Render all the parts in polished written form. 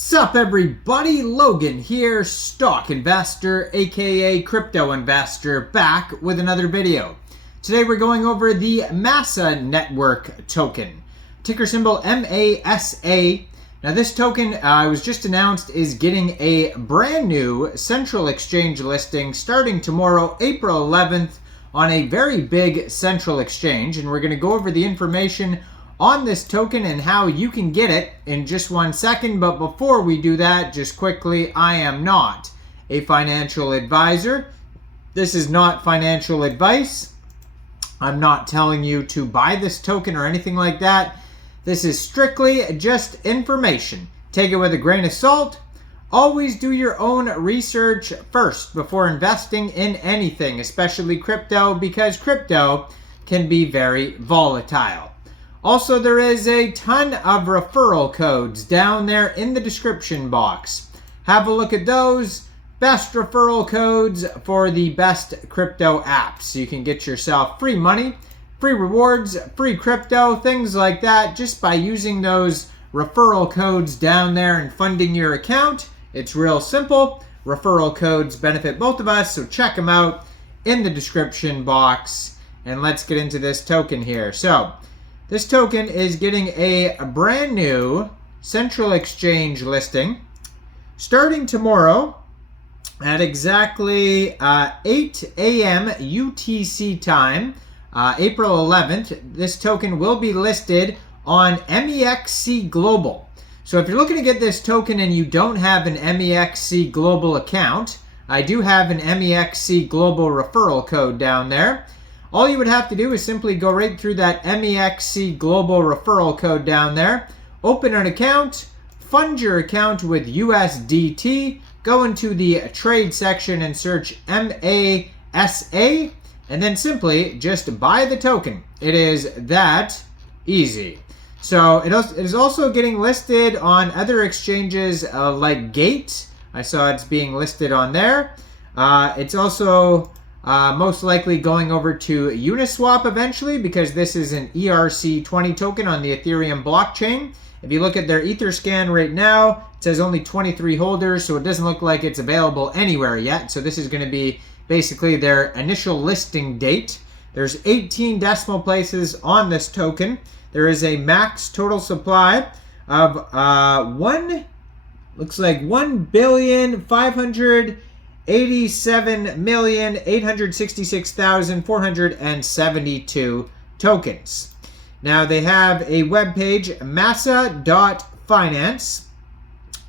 Sup everybody, Logan here, stock investor aka crypto investor, back with another video. Today we're going over the Masa network token, ticker symbol MASA. Now this token was just announced is getting a brand new central exchange listing starting tomorrow, April 11th, on a very big central exchange, and we're going to go over the information on this token and how you can get it in just 1 second. But before we do that, just quickly, I am not a financial advisor. This is not financial advice. I'm not telling you to buy this token or anything like that. This is strictly just information. Take it with a grain of salt. Always do your own research first before investing in anything, especially crypto, because crypto can be very volatile. Also, there is a ton of referral codes down there in the description box. Have a look at those. Best referral codes for the best crypto apps. You can get yourself free money, free rewards, free crypto, things like that, just by using those referral codes down there and funding your account. It's real simple. Referral codes benefit both of us, so check them out in the description box. And let's get into this token here. So, this token is getting a brand new central exchange listing starting tomorrow at exactly 8 a.m. UTC time, April 11th. This token will be listed on Mexc Global. So if you're looking to get this token and you don't have an Mexc Global account, I do have an Mexc Global referral code down there. All you would have to do is simply go right through that Mexc Global referral code down there, open an account, fund your account with USDT, go into the trade section and search MASA, and then simply just buy the token. It is that easy. So it is also getting listed on other exchanges like Gate. I saw it's being listed on there. It's also most likely going over to Uniswap eventually, because this is an ERC20 token on the Ethereum blockchain. If you look at their Etherscan right now, it says only 23 holders, so it doesn't look like it's available anywhere yet. So this is going to be basically their initial listing date. There's 18 decimal places on this token. There is a max total supply of looks like 1,587,866,472 tokens. Now they have a web page, masa.finance.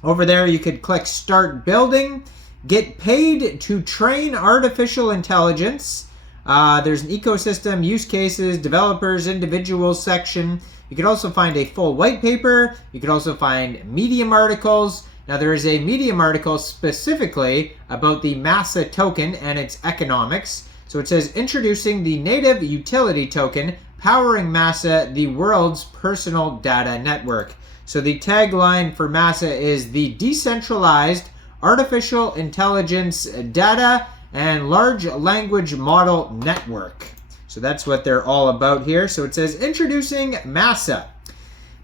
Over there you could click start building, get paid to train artificial intelligence. There's an ecosystem, use cases, developers, individuals section. You could also find a full white paper. You could also find Medium articles. Now there is a Medium article specifically about the Masa token and its economics. So it says, introducing the native utility token, powering Masa, the world's personal data network. So the tagline for Masa is the decentralized artificial intelligence data and large language model network. So that's what they're all about here. So it says, introducing Masa.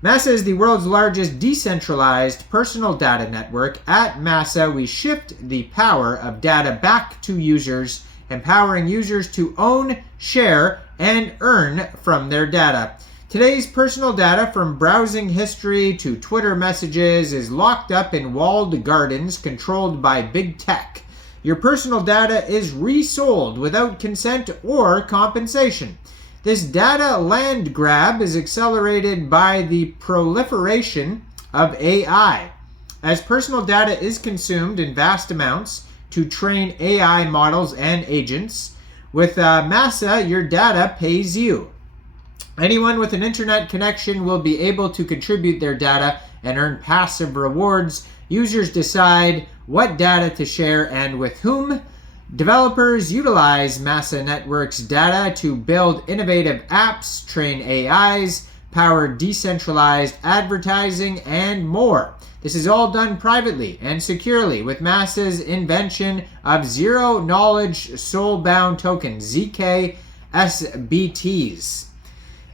Masa is the world's largest decentralized personal data network. At Masa, we shift the power of data back to users, empowering users to own, share, and earn from their data. Today's personal data, from browsing history to Twitter messages, is locked up in walled gardens controlled by big tech. Your personal data is resold without consent or compensation. This data land grab is accelerated by the proliferation of AI. As personal data is consumed in vast amounts to train AI models and agents, with Masa, your data pays you. Anyone with an internet connection will be able to contribute their data and earn passive rewards. Users decide what data to share and with whom. Developers utilize Masa Network's data to build innovative apps, train AIs, power decentralized advertising, and more. This is all done privately and securely with Masa's invention of Zero Knowledge Soul-Bound Tokens, ZK SBTs.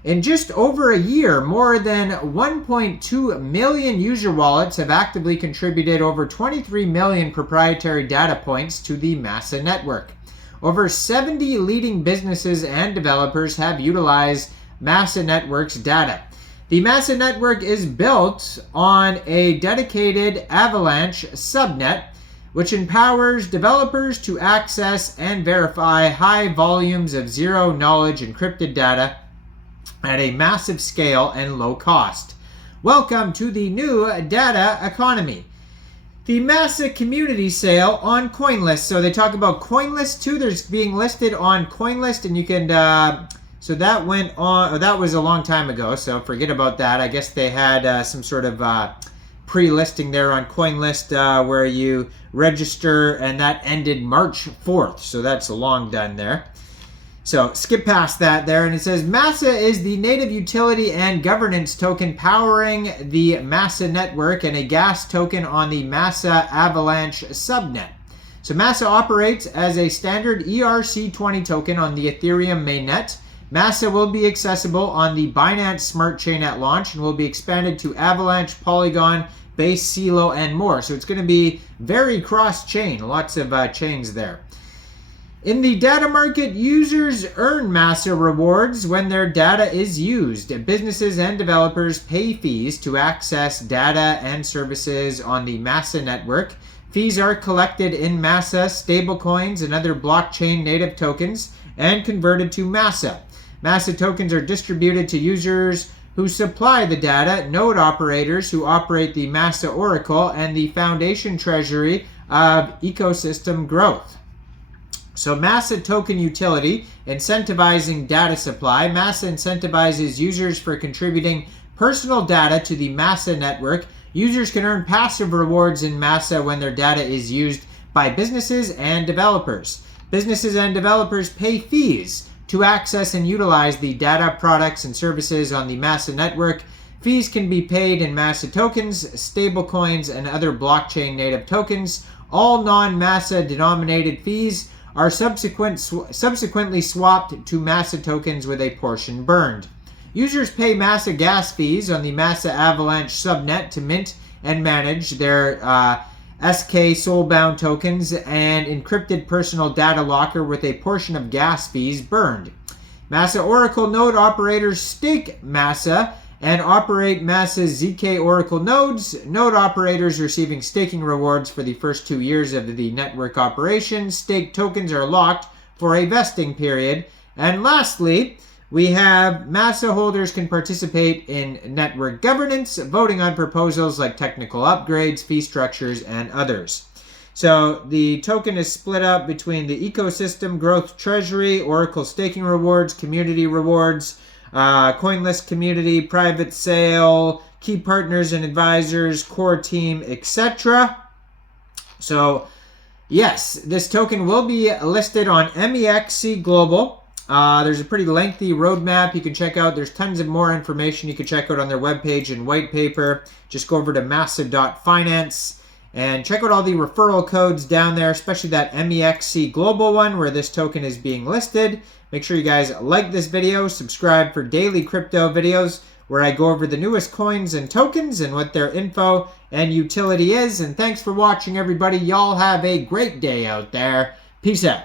In just over a year, more than 1.2 million user wallets have actively contributed over 23 million proprietary data points to the Masa network. Over 70 leading businesses and developers have utilized Masa Network's data. The Masa network is built on a dedicated Avalanche subnet, which empowers developers to access and verify high volumes of zero-knowledge encrypted data at a massive scale and low cost. Welcome to the new data economy. The Masa community sale on CoinList. So they talk about CoinList too. There's being listed on CoinList, and you can. So that went on. That was a long time ago. So forget about that. I guess they had some sort of pre-listing there on CoinList where you register, and that ended March 4th. So that's long done there. So skip past that there, and it says Masa is the native utility and governance token powering the Masa network and a gas token on the Masa Avalanche subnet. So Masa operates as a standard ERC20 token on the Ethereum mainnet. Masa will be accessible on the Binance Smart Chain at launch and will be expanded to Avalanche, Polygon, Base, CeeLo, and more. So it's going to be very cross-chain, lots of chains there. In the data market, users earn Masa rewards when their data is used. Businesses and developers pay fees to access data and services on the Masa network. Fees are collected in Masa, stablecoins, and other blockchain native tokens and converted to Masa. Masa tokens are distributed to users who supply the data, node operators who operate the Masa Oracle, and the foundation treasury of ecosystem growth. So Masa token utility, incentivizing data supply. Masa incentivizes users for contributing personal data to the Masa network. Users can earn passive rewards in Masa when their data is used by businesses and developers. Businesses and developers pay fees to access and utilize the data, products, and services on the Masa network. Fees can be paid in Masa tokens, stablecoins, and other blockchain native tokens. All non-Masa denominated fees are subsequently swapped to Masa tokens with a portion burned. Users pay Masa gas fees on the Masa Avalanche subnet to mint and manage their SK soulbound tokens and encrypted personal data locker with a portion of gas fees burned. Masa Oracle node operators stake Masa and operate Masa's ZK Oracle nodes. Node operators receiving staking rewards for the first 2 years of the network operation. Staked tokens are locked for a vesting period. And lastly, we have Masa holders can participate in network governance, voting on proposals like technical upgrades, fee structures, and others. So the token is split up between the ecosystem, growth treasury, Oracle staking rewards, community rewards, CoinList community, private sale, key partners and advisors, core team, etc. So yes, this token will be listed on Mexc Global. There's a pretty lengthy roadmap you can check out. There's tons of more information you can check out on their webpage and white paper. Just go over to masa.finance and check out all the referral codes down there, especially that Mexc Global one where this token is being listed. Make sure you guys like this video, subscribe for daily crypto videos where I go over the newest coins and tokens and what their info and utility is. And thanks for watching, everybody. Y'all have a great day out there. Peace out.